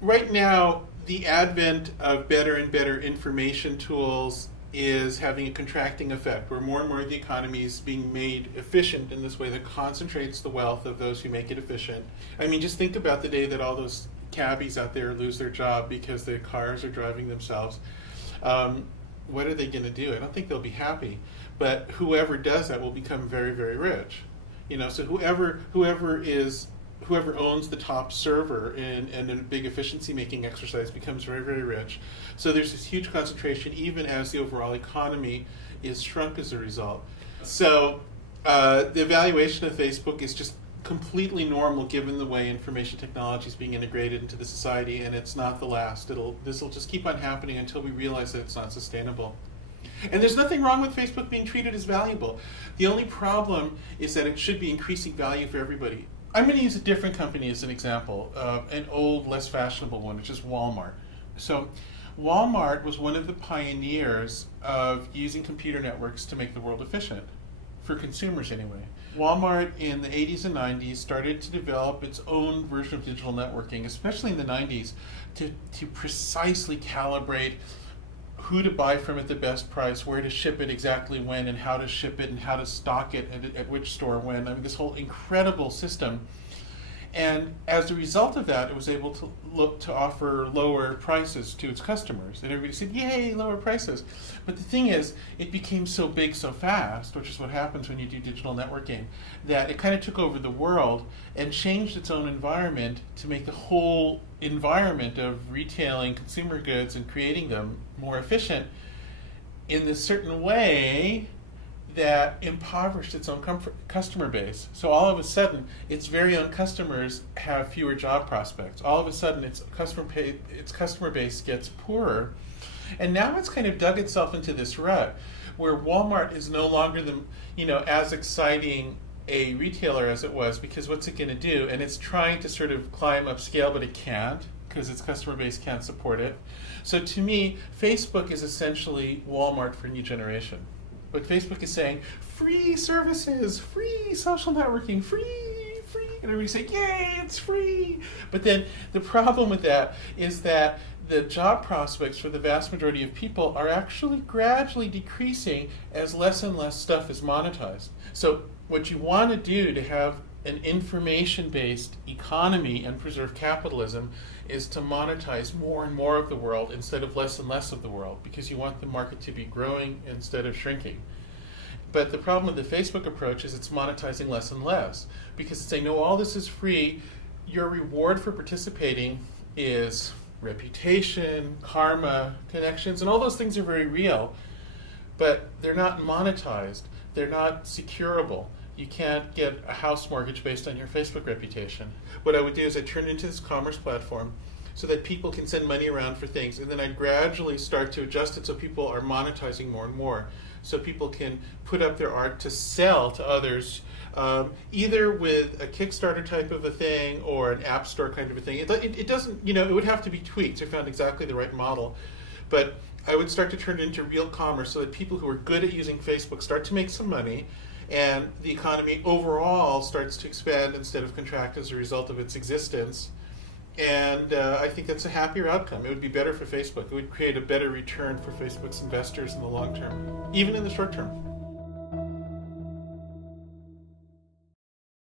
Right now, the advent of better and better information tools is having a contracting effect where more and more of the economy is being made efficient in this way that concentrates the wealth of those who make it efficient. I mean, just think about the day that all those cabbies out there lose their job because their cars are driving themselves. What are they going to do? I don't think they'll be happy. But whoever does that will become very, very rich. So whoever owns the top server in a big efficiency making exercise becomes very, very rich. So there's this huge concentration, even as the overall economy is shrunk as a result. So the evaluation of Facebook is just completely normal given the way information technology is being integrated into the society, and it's not the last. This will just keep on happening until we realize that it's not sustainable. And there's nothing wrong with Facebook being treated as valuable. The only problem is that it should be increasing value for everybody. I'm going to use a different company as an example, an old, less fashionable one, which is Walmart. So Walmart was one of the pioneers of using computer networks to make the world efficient, for consumers anyway. Walmart in the 80s and 90s started to develop its own version of digital networking, especially in the 90s, to precisely calibrate who to buy from at the best price, where to ship it exactly when, and how to ship it, and how to stock it, and at which store when. I mean, this whole incredible system. And as a result of that, it was able to look to offer lower prices to its customers. And everybody said, yay, lower prices. But the thing is, it became so big so fast, which is what happens when you do digital networking, that it kind of took over the world and changed its own environment to make the whole environment of retailing consumer goods and creating them more efficient in this certain way that impoverished its own customer base. So all of a sudden, its very own customers have fewer job prospects. All of a sudden, its customer base gets poorer. And now it's kind of dug itself into this rut where Walmart is no longer as exciting a retailer as it was, because what's it going to do? And it's trying to sort of climb up scale, but it can't because its customer base can't support it. So to me, Facebook is essentially Walmart for a new generation. But Facebook is saying, free services, free social networking, free, and everybody's saying, yay, it's free. But then the problem with that is that the job prospects for the vast majority of people are actually gradually decreasing as less and less stuff is monetized. So what you want to do to have an information-based economy and preserve capitalism is to monetize more and more of the world instead of less and less of the world, because you want the market to be growing instead of shrinking. But the problem with the Facebook approach is it's monetizing less and less, because it's saying, no, all this is free. Your reward for participating is reputation, karma, connections, and all those things are very real, but they're not monetized. They're not securable. You can't get a house mortgage based on your Facebook reputation. What I would do is I'd turn it into this commerce platform so that people can send money around for things, and then I'd gradually start to adjust it so people are monetizing more and more. So people can put up their art to sell to others, either with a Kickstarter type of a thing or an App Store kind of a thing. It doesn't, it would have to be tweaked. I found exactly the right model. But I would start to turn it into real commerce so that people who are good at using Facebook start to make some money, and the economy overall starts to expand instead of contract as a result of its existence. And I think that's a happier outcome. It would be better for Facebook. It would create a better return for Facebook's investors in the long term, even in the short term.